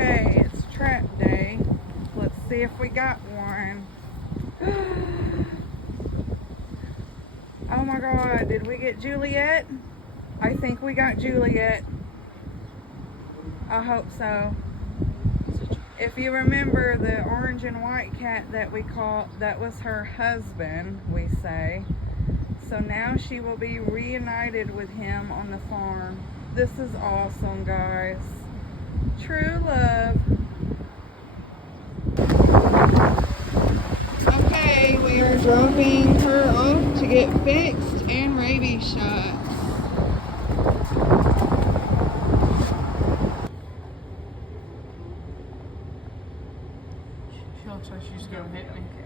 Okay, it's trap day. Let's see if we got one. Oh my god, did we get Juliet? I think we got Juliet. I hope so. If you remember the orange and white cat that we caught, that was her husband, we say. So now she will be reunited with him on the farm. This is awesome, guys. True love. Okay, we are dropping her off to get fixed and rabies shots. She looks like she's gonna hit me.